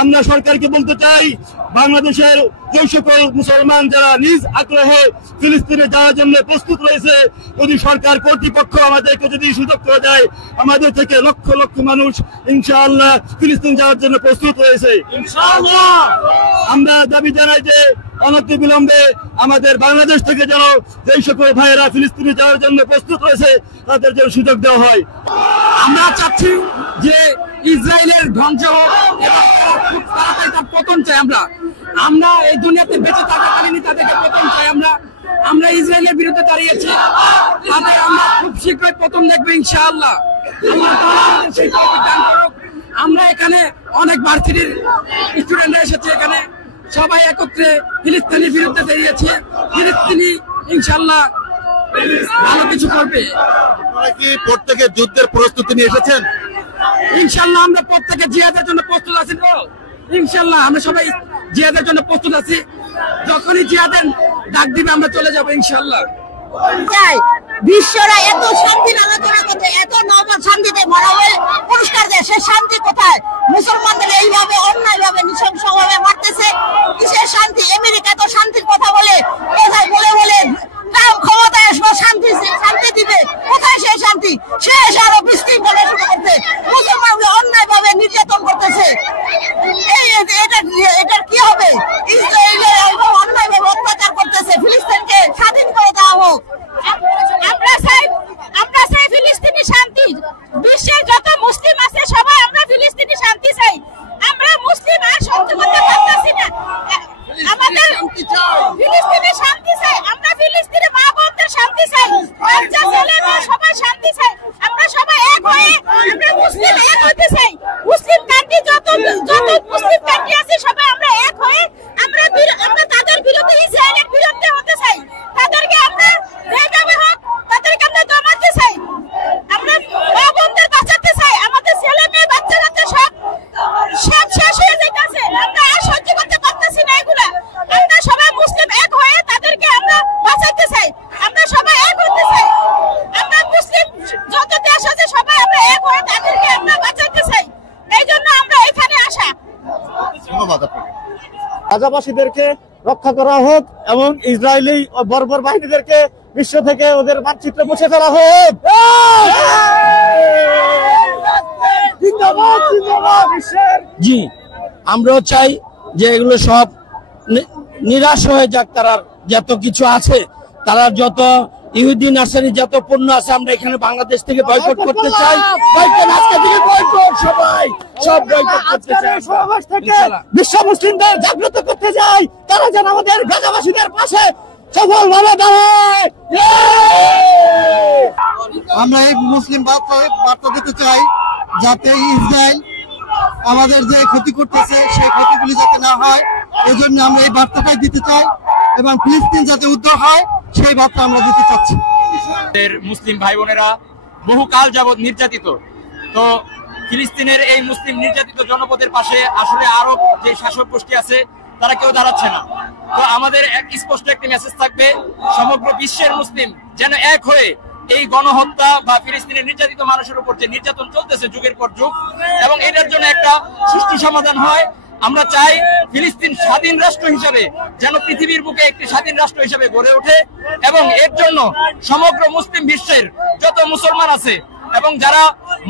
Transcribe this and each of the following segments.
আমরা সরকারকে বলতে চাই, বাংলাদেশের যে সকল মুসলমান যারা নিজ আগ্রহে ফিলিস্তিনে যাওয়ার জন্য প্রস্তুত রয়েছে, যদি সরকার কর্তৃপক্ষ আমাদেরকে যদি সুযোগ করে দেয়, আমাদের থেকে লক্ষ লক্ষ মানুষ ইনশাআল্লাহ ফিলিস্তিন যাওয়ার জন্য প্রস্তুত রয়েছে। আমরা দাবি জানাই যে অনতি বিলম্বে আমাদের বাংলাদেশ থেকে যেন যে সকল ভাইয়েরা ফিলিস্তিনে যাওয়ার জন্য প্রস্তুত রয়েছে তাদের যেন সুযোগ দেওয়া হয়। আমরা চাচ্ছি যে ইসরায়েলের ধ্বংস হোক এবং খুব তাড়াতাড়ি তার পতন চাই। আমরা এই দুনিয়াতে বেঁচে থাকাকালীন তাদেরকে পতন চাই। আমরা ইসরায়েলের বিরুদ্ধে দাঁড়িয়েছি, তাদের আমরা খুব শীঘ্রই পতন দেখবো ইনশাআল্লাহ। আল্লাহ তাআলা আমাদের সেই তৌফিক দান করুক। আমরা এখানে অনেক ভার্সিটির স্টুডেন্টরা এসেছে, এখানে সবাই একত্রে ফিলিস্তিনের বিরুদ্ধে দাঁড়িয়েছে। ফিলিস্তিনি ইনশাআল্লাহ ভালো কিছু করবে। আপনারা কি প্রত্যেকে যুদ্ধের প্রস্তুতি নিয়ে এসেছেন? ইনশাআল্লাহ আমরা প্রত্যেকে জিহাদের জন্য প্রস্তুত আছি। ইনশাআল্লাহ আমরা সবাই জিহাদের জন্য প্রস্তুত আছি। যখনই জিহাদের ডাক দিবে আমরা চলে যাব ইনশাআল্লাহ। বিশ্বরা এত শান্তির আলোচনা করছে, এত নবদ শান্তিতে ভরা হয়ে পুরস্কার দেয়, সে শান্তি কোথায়? মুসলমানদের এইভাবে অন্যায়ভাবে নৃশংসভাবে মারতেছে, কিসের শান্তি? আমেরিকা তো শান্তির কথা বলে, কোথায় বলে বলে ক্ষমতায় আসবো শান্তি শান্তি দিবে, কোথায় সেই শান্তি? সে এসে আরো বিশৃঙ্খলা শুরু করছে, মুসলমানদের অন্যায়ভাবে নির্যাতন করতেছে। এটার কি হবে? ইসরায়েলের অন্যায়ভাবে অত্যাচার করতেছে, ফিলিস্তিনকে স্বাধীন করে দেওয়া হোক। আমরা চাই ফিলিস্তিনি শান্তি। বিশ্বের যত মুসলিম আছে সবাই আমরা ফিলিস্তিনি শান্তি চাই। আমরা মুসলিম আর সহ্য করতে পারতেছি না, আমাদের ফিলিস্তিনি শান্তি চাই। আমরা ফিলিস্তিনি মা বোনদের শান্তি চাই, বাচ্চা ছেলে মেয়ে সবাই শান্তি চাই। আমরা সবাই এক হয়ে আমরা মুসলিম এক হতে চাই। মুসলিম কান্ট্রি যত মুসলিম কান্ট্রি আছে সবাই আমরা এক হয়ে আমরা তাদের বিরুদ্ধে, ইসরায়েলের বিরুদ্ধে হতে চাই। তাদেরকে আমরা যেভাবে হোক তাদেরকে আমরা দমাতে চাই। আমরা মা বোনদের বাঁচাতে চাই। আমাদের ছেলে মেয়ে বাচ্চা কাচ্চা সব শেষ হয়ে যাইতেছে, আমরা আর সহ্য করতে পারতেছি না এগুলা। আমরা সবাই মুসলিম এক হয়ে তাদেরকে আমরা বাঁচাতে চাই। আমরা সবাই এক হতে চাই। আমরা মুসলিম যত দেশ আছে সবাই আমরা এক হয়ে তাদেরকে আমরা বাঁচাতে চাই। এই জন্য আমরা এখানে আসা। ধন্যবাদ আপনাকে। গাজাবাসীদেরকে রক্ষা করা হোক এবং ইসরায়েলি বর্বর বাহিনীদেরকে বিশ্ব থেকে ওদের মানচিত্রে মুছে ফেলা হোক। জি, আমরাও চাই যে এগুলো সব নিরাশ হয়ে যাক। তারা যত কিছু আছে, তারা যত ইহুদি নার্সারি যত পণ্য আছে, আমরা এখানে বাংলাদেশ থেকে বয়কট করতে চাই। সবাই সব বয়কট করতে চাই। সমাবেশ থেকে বিশ্ব মুসলিমদের জাগ্রত করতে চাই, তারা যেন আমাদের গাজাবাসীদের পাশে সফলভাবে দাঁড়ায়। আমরা এই মুসলিম বার্তা দিতে চাই যাতে ইসরায়েল আমাদের যে ক্ষতি করতেছে সেই ক্ষতিগুলি যাতে না হয়, এই জন্য আমরা এই বার্তাটাই দিতে চাই এবং ফিলিস্তিন যাতে উদ্ধার হয় সেই বার্তা আমরা দিতে চাচ্ছি। মুসলিম ভাই বোনেরা বহুকাল যাবৎ নির্যাতিত, তো ফিলিস্তিনের এই মুসলিম নির্যাতিত জনপদের পাশে আসলে আরব যে শাসক গোষ্ঠী আছে তারা কেউ দাঁড়াচ্ছে না। তো আমাদের স্পষ্ট একটি মেসেজ থাকবে, সমগ্র বিশ্বের মুসলিম যেন এক হয়ে এই গণহত্যা বা ফিলিস্তিনের নির্যাতিত মানুষের উপর যে নির্যাতন চলতেছে যুগের পর যুগ, এবং এটার জন্য একটা সুষ্ঠু সমাধান হয়। আমরা চাই ফিলিস্তিন স্বাধীন রাষ্ট্র হিসেবে যেন পৃথিবীর বুকে একটি স্বাধীন রাষ্ট্র হিসেবে গড়ে ওঠে, এবং এর জন্য সমগ্র মুসলিম বিশ্বের যত মুসলমান আছে এবং যারা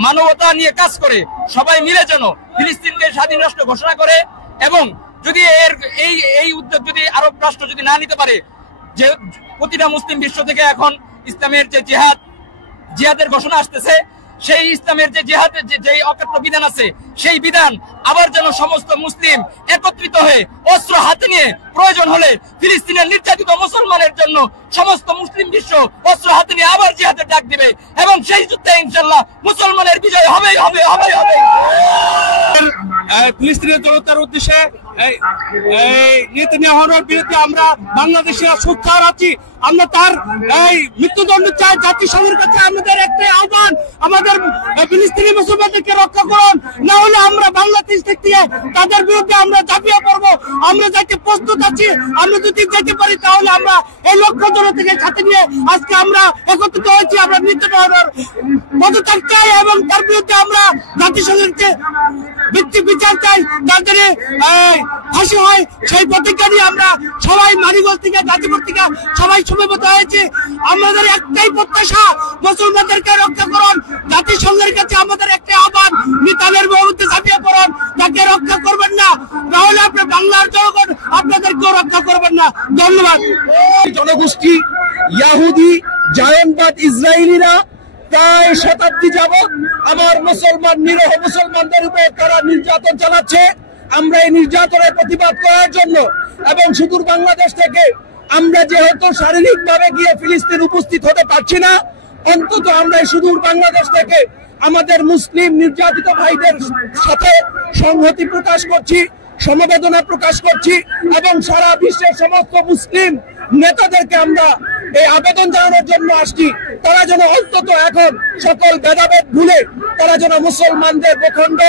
মানবতা নিয়ে কাজ করে সবাই মিলে যেন ফিলিস্তিনকে স্বাধীন রাষ্ট্র ঘোষণা করে। এবং যদি এই উদ্যোগ যদি আরব রাষ্ট্র যদি না নিতে পারে, যে প্রতিটা মুসলিম বিশ্ব থেকে এখন ইসলামের যে জিহাদের ঘোষণা আসতেছে, সেই ইসলামের যে জিহাদের যে অকাট্য বিধান আছে সেই বিধান আবার যেন সমস্ত মুসলিম একত্রিত হয়ে অস্ত্র হাতে নিয়ে প্রয়োজন হলে ফিলিস্তিনের নির্যাতিত মুসলমানের জন্য সমস্ত মুসলিম বিশ্ব অস্ত্র হাতে নিয়ে আবার জিহাদের ডাক দিবে, এবং সেই যুদ্ধে ইনশাআল্লাহ মুসলমানের বিজয় হবেই হবে হবে হবে। ফিলিস্তিনের জনতার উদ্দেশ্যে নেতানিয়াহুর বিরুদ্ধে আমরা বাংলাদেশিরা সোচ্চার আছি। আমরা তার এই মৃত্যুদণ্ড চাই। জাতিসংঘের কাছে আমাদের একটাই আহ্বান, আমাদের ফিলিস্তিনি মুসলমানদেরকে রক্ষা করুন, না তাহলে আমরা বাংলাদেশ থেকে তাদের বিরুদ্ধে আমরা ঝাঁপিয়ে পড়বো। আমরা যাকে প্রস্তুত আছি, আমরা যদি যেতে পারি তাহলে আমরা এই লক্ষ্য জনতাকে সাথে নিয়ে আজকে আমরা একত্রিত হয়েছি। আমরা নির্যাতনের পদত্যাগ চাই এবং তার বিরুদ্ধে আমরা জাতিসংঘের ব্যক্তি বিচার চাই, যাদের ফাঁসি হয় সেই প্রতিজ্ঞা নিয়ে আমরা সবাই মানিগঞ্জ থেকে গাজীপুর থেকে সবাই সমবেত হয়েছি। আমাদের একটাই প্রত্যাশা, মুসলমানদেরকে রক্ষা করুন। জাতিসংঘের কাছে আমাদের একটা আহ্বান, নিতালের মধ্যে ঝাঁপিয়ে পড়ুন। তাকে রক্ষা করবেন না, তাহলে আপনি বাংলার জনগণ আপনাদেরকেও রক্ষা করবেন না। ধন্যবাদ। জনগোষ্ঠী ইয়াহুদি জায়নবাদ ইসরায়েলিরা প্রায় শতাব্দী যাবৎ আমার মুসলমান নিরহ মুসলমানদের উপর তারা নির্যাতন চালাচ্ছে। আমরা এই নির্যাতনের প্রতিবাদ করার জন্য এবং সুদূর বাংলাদেশ থেকে আমরা যেহেতু শারীরিকভাবে গিয়ে ফিলিস্তিন উপস্থিত হতে পারছি না, অন্তত আমরা এই সুদূর বাংলাদেশ থেকে আমাদের মুসলিম নির্যাতিত ভাইদের সাথে সংহতি প্রকাশ করছি, সমবেদনা প্রকাশ করছি এবং সারা বিশ্বের সমস্ত মুসলিম নেতাদেরকে আমরা এই আবেদন জানানোর জন্য আসছি, তারা যেন অন্তত এখন সকল ভেদাভেদ ভুলে তারা যেন মুসলমানদের ভূখণ্ড,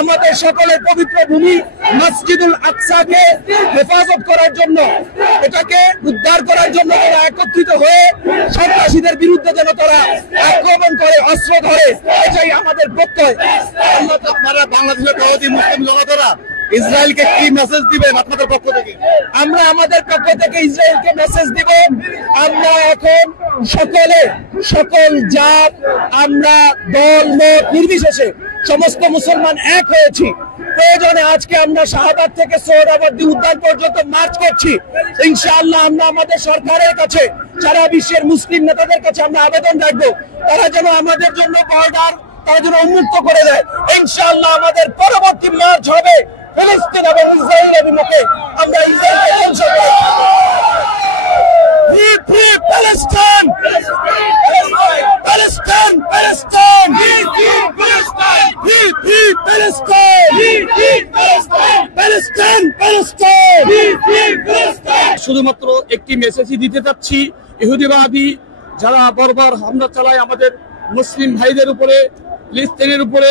আমাদের সকলের পবিত্র ভূমি মসজিদুল আকসাকে হেফাজত করার জন্য, এটাকে উদ্ধার করার জন্য তারা একত্রিত হয়ে সন্ত্রাসীদের বিরুদ্ধে যেন তারা আক্রমণ করে, অস্ত্র ধরে, এটাই আমাদের প্রত্যয়। আপনারা বাংলাদেশের মুসলিম জনতারা ইসরায়েলকে কি মেসেজ দিবেন আপনাদের পক্ষ থেকে? আমরা আমাদের পক্ষ থেকে ইসরায়েলকে মেসেজ দিব, আমরা এখন সকল জাত, আমরা দল মত নির্বিশেষে সমস্ত মুসলমান এক হয়েছি। প্রয়োজনে আজকে আমরা শাহবাগ থেকে সোহরাওয়ার্দী উদ্যান পর্যন্ত মার্চ করছি। ইনশাআল্লাহ আমরা আমাদের সরকারের কাছে, সারা বিশ্বের মুসলিম নেতাদের কাছে আমরা আবেদন রাখবো, তারা যেন আমাদের জন্য বর্ডার তারা যেন উন্মুক্ত করে দেয়। ইনশাআল্লাহ আমাদের পরবর্তী মার্চ হবে ফিলিস্তিন এবং ইসরায়েলের বিমুখে। আমরা ইসরায়েলকে ধ্বংস করব। Free, free Palestine! Palestine! Palestine! Free, free Palestine! Free, free Palestine! Free, free Palestine! Palestine! Palestine! Free, free Palestine! শুধুমাত্র একটি মেসেজই দিতে চাচ্ছি, ইহুদিবাদী যারা বারবার হামলা চালায় আমাদের মুসলিম ভাইদের উপরে, ফিলিস্তিনের উপরে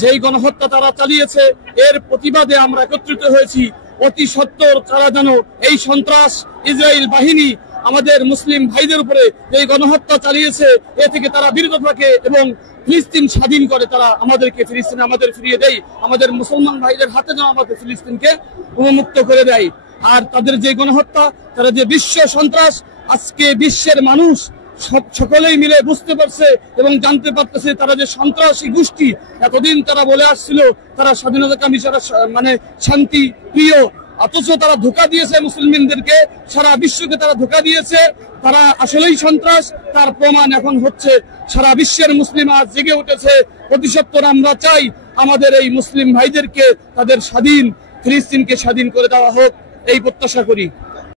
যেই গণহত্যা তারা চালিয়েছে, এর প্রতিবাদে আমরা একত্রিত হয়েছি। অতি সত্বর তারা যেন এই সন্ত্রাস ইসরায়েল বাহিনী আমাদের মুসলিম ভাইদের উপরে এই গণহত্যা চালিয়েছে এ থেকে তারা বিরত থাকে এবং ফিলিস্তিন স্বাধীন করে, তারা আমাদেরকে ফিলিস্তিন আমাদের ফিরিয়ে দেয়, আমাদের মুসলমান ভাইদের হাতে যেন আমাদের ফিলিস্তিনকে উন্মুক্ত করে দেয়। আর তাদের যে গণহত্যা, তারা যে বিশ্ব সন্ত্রাস, আজকে বিশ্বের মানুষ সকলেই মিলে বুঝতে পারছে এবং জানতে পারতেছে তারা যে সন্ত্রাসী গোষ্ঠী। এতদিন তারা বলে আসছিল তারা স্বাধীনতাকামী, মানে শান্তি প্রিয়, অথচ তারা ধোঁকা দিয়েছে মুসলমানদেরকে, সারা বিশ্বকে তারা ধোঁকা দিয়েছে। তারা আসলেই সন্ত্রাস, তার প্রমাণ এখন হচ্ছে। সারা বিশ্বের মুসলিম আজ জেগে উঠেছে। প্রতিসত্তর আমরা চাই আমাদের এই মুসলিম ভাইদেরকে তাদের স্বাধীন ফিলিস্তিনকে স্বাধীন করে দেওয়া হোক, এই প্রত্যাশা করি।